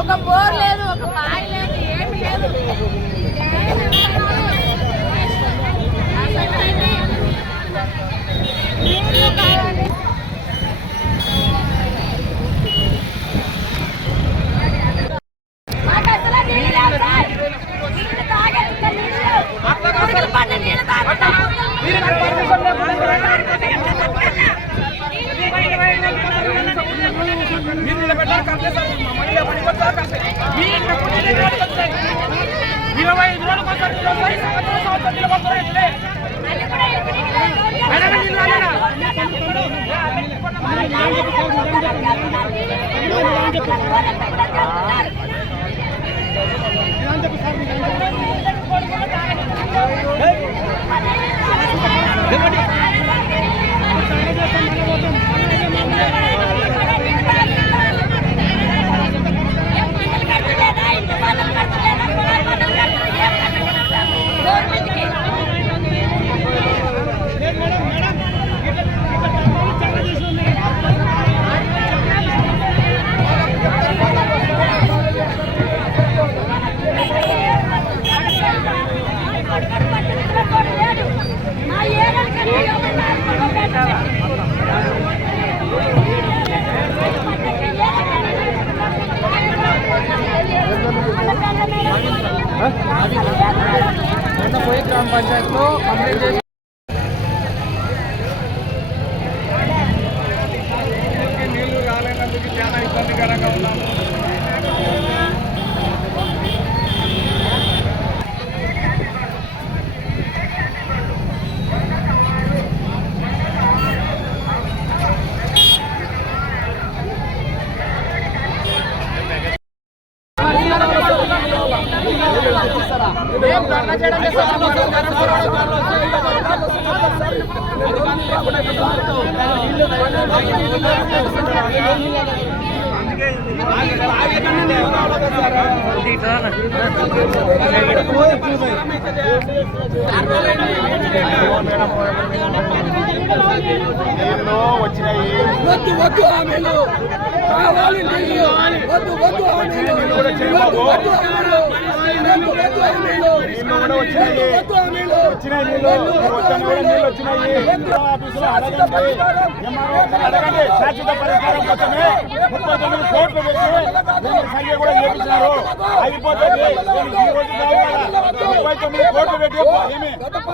ఒక బోర్ లేదు, ఒక బావి లేదు, ఏమి లేదు. పోయి గ్రామ పంచాయతీలో కంప్లీట్ చేసి నీళ్లు రాలేనందుకు చాలా ఇబ్బందికరంగా ఉన్నాము. వద్దు వద్దు హామీలు కావాలి, నీళ్ళు వద్దు వద్దు హామీలు వద్దు వద్దు హామీలు వద్దు హామీలు వద్దు హామీలు వచ్చినాయి నీళ్ళు వచ్చినాయి. అడగండి శాశ్వత పరిష్కారం కోసమే 39 కోట్లు పెట్టి సంఖ్య కూడా చేపించినారు. అయిపోతుంది ఈ రోజు కావాలి 39 కోట్లు పెట్టి ఏమి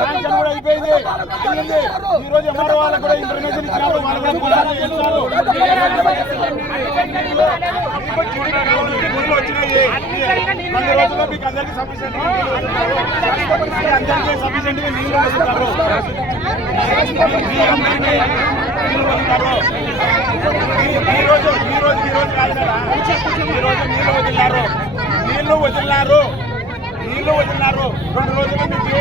శాంక్షన్ కూడా అయిపోయింది. ఈ రోజు ఎంఆర్ఓ వాళ్ళకు కూడా ఇన్ఫర్మేషన్ ఇచ్చినారు. వాళ్ళు చేస్తున్నారు. వచ్చినాయి 2 రోజుల్లో మీకు అందరికీ సఫిషియెంట్ నీళ్ళు వస్తున్నారు. ఈ రోజు కాదు కదా, ఈ రోజు నీళ్లు వదిలినారు. 2 రోజుల నుంచి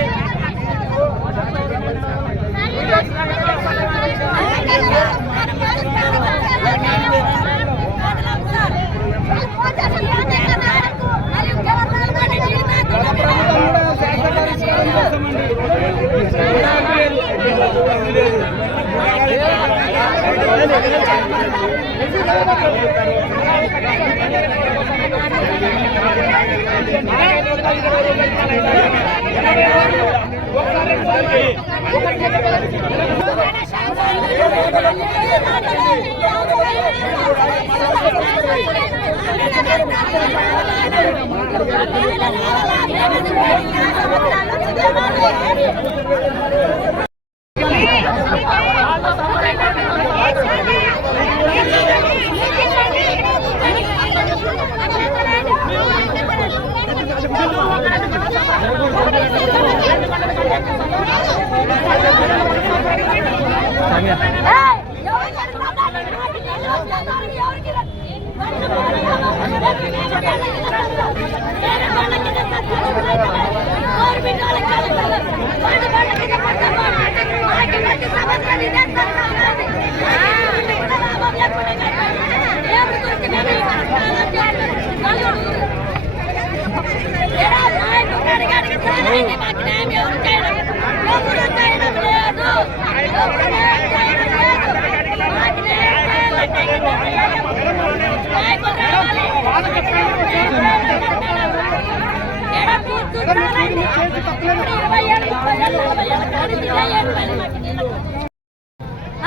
ప్రభుత్వం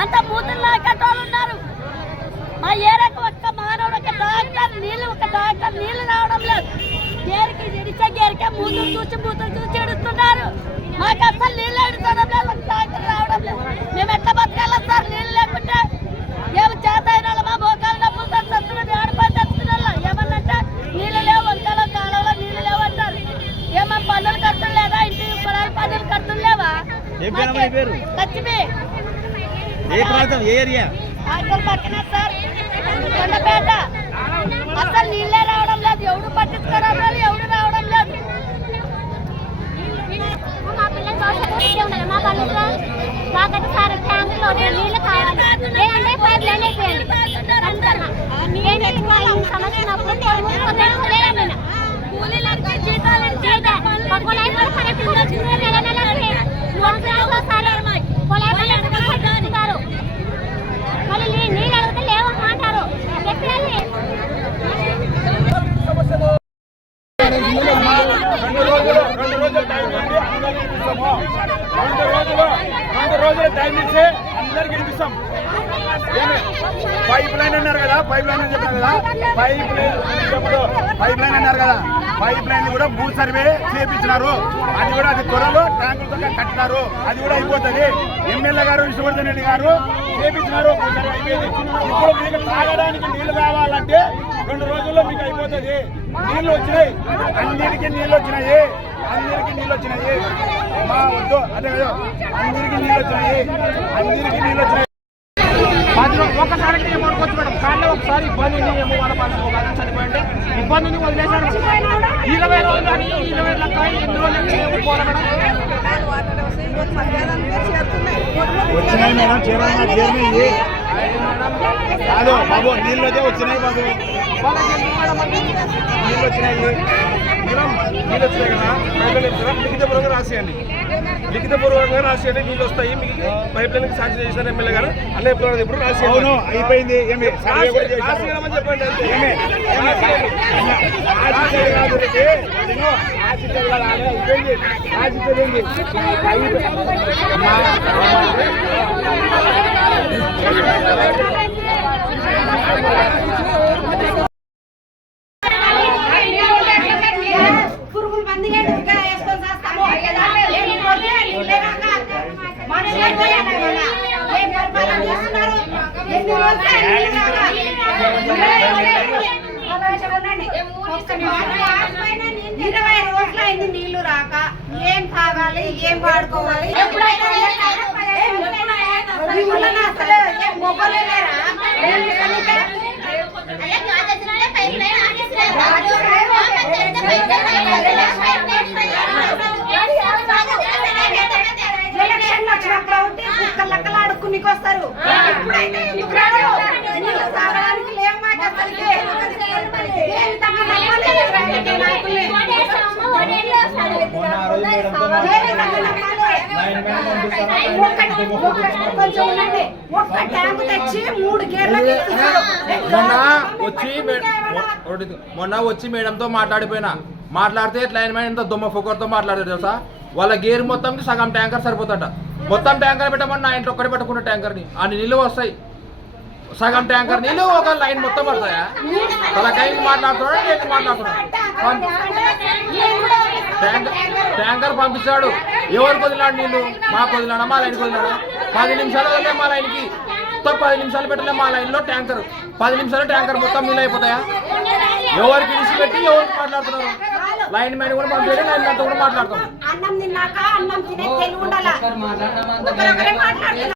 అంత బూతుల్లో కట్టాలు ఉన్నారు. మా ఏరియాకు ఒక్క మానవుడు ఒక డాక్టర్ నీళ్లు రావడం లేదు. గేరికి ఇడిచే గేరికే బూతులు చూసి ఎడుతున్నారు. మాకు అసలు నీళ్ళు ఎడుతడం లేదు, ఒక డాక్టర్ రావడం లేదు. మేము ఎట్లా బతకాలి సార్? నీళ్ళు లేకుంటే ఏమి చేత అయినా మా మోకాలు నొప్పులు తెస్తున్నది, ఆడపడి తెస్తున్నా. ఏమన్నంటే నీళ్ళు లేవు, వంకలో కాలంలో నీళ్ళు లేవు అంటారు. ఏమో పన్నులు కడుతులు లేదా? ఇంటి పొలాలు పన్నులు కడుతులు లేవా? లక్ష్మి పక్కన సార్ కొండపేట. అసలు నీళ్ళే రావడం లేదు, ఎవడు పట్టించుకోవడం లేదు, ఎవడు రావడం లేదు. మా పిల్లలు మా పల్లెలో మాకైతే సార్ ట్యాంకులో నీళ్ళు కావాలి, లేదంటే పైప్ లైన్ అయిపోయింది. మళ్ళీ నీళ్ళు అడిగితే లేవమ్మంటారు. రెండు రోజులు టైం ఇస్తే అందరికి వినిపిస్తాం. పైప్ లైన్ అన్నారు కదా, పైప్ లైన్ అని చెప్పారు కదా, పైప్ లైన్ అన్నారు కదా, పైప్ లైన్ కూడా భూ సర్వే చేయించినారు. అది కూడా అది త్వరలో ట్యాంకులతో కట్టినారు, అది కూడా అయిపోతుంది. ఎమ్మెల్యే గారు విష్ణువర్ధన్ రెడ్డి గారు చేయించినారు, భూ సర్వే అయిపోయింది. ఇప్పుడు మీకు తాగడానికి నీళ్లు కావాలంటే 2 రోజుల్లో మీకు అయిపోతుంది. నీళ్లు వచ్చినాయి, అన్నిటికీ నీళ్ళు వచ్చినాయి, మా వద్దు అదే అందరికీ నీళ్ళు వచ్చినాయి. ఒకసారి ఏమనుకోవచ్చు మేడం, కానీ ఒకసారి ఇబ్బంది ఉంది, ఏమో వాళ్ళ పనులు చనిపోయింటే ఇబ్బందిని వదిలేశారు. 20 రోజులు అని 20 లెక్క 8 రోజులు పోలే మేడం. వచ్చినాయి మేడం, చేరినాయి కాదు బాబు, నీళ్ళు అయితే వచ్చినాయి బాబు, నీళ్ళు వచ్చినాయి కదా. లిఖితపూర్వకంగా రాసేయండి, నీళ్ళు వస్తాయి. మీకు పైప్ లైన్ సాక్షి చేశారు ఎమ్మెల్యే గారు, అన్న ఎప్పుడు రాసేయండి. అయిపోయింది రాసేయమని చెప్పండి. పురుగులు మంది వేసుకొని చేస్తాము. నీళ్లు రాక ఏం తాగాలి, ఏం వాడుకోవాలి? ఎప్పుడైతే లెక్కలు ఆడుకునికి వస్తారు. ఎప్పుడైతే తాగడానికి లేవు మాకు అసలుకి. ఒక్క ట్యాంకు తెచ్చి 3 గేర్లకి మొన్న వచ్చి మేడంతో మాట్లాడిపోయినా, మాట్లాడితే లైన్ మ్యాన్ ఇంత దొమ్మ ఫోకర్తో మాట్లాడారు తెలుసా. వాళ్ళ గేర్ మొత్తంకి సగం ట్యాంకర్ సరిపోతుంట. మొత్తం ట్యాంకర్ పెట్టమని నా ఇంట్లో ఒక్కడే పెట్టుకున్న ట్యాంకర్ని అన్ని నీళ్ళు వస్తాయి. సగం ట్యాంకర్ నీళ్ళు ఒక లైన్ మొత్తం పడతాయా? తలకాయకి మాట్లాడుతున్నాడు, నేను మాట్లాడుతున్నాడు. ట్యాంకర్ పంపిస్తాడు. ఎవరికి వదిలాడు నీళ్ళు? మాకు వదిలాడా? మా లైన్కి వదిలాడా? 10 నిమిషాలు వదిలే మా లైన్కి. మొత్తం 10 నిమిషాలు పెట్టలే మా లైన్లో ట్యాంకర్. 10 నిమిషాలు ట్యాంకర్ మొత్తం నీళ్ళు అయిపోతాయా? ఎవరికి విడిచిపెట్టి ఎవరికి మాట్లాడుతున్నారు? లైన్ మ్యాన్ కూడా పంపించాడు, లైన్ మ్యాన్తో కూడా మాట్లాడతాం. అన్నం తిన్నాక అన్నం తినే తెలివి ఉండాలా? ఒకరొకరే మాట్లాడుతున్నారు.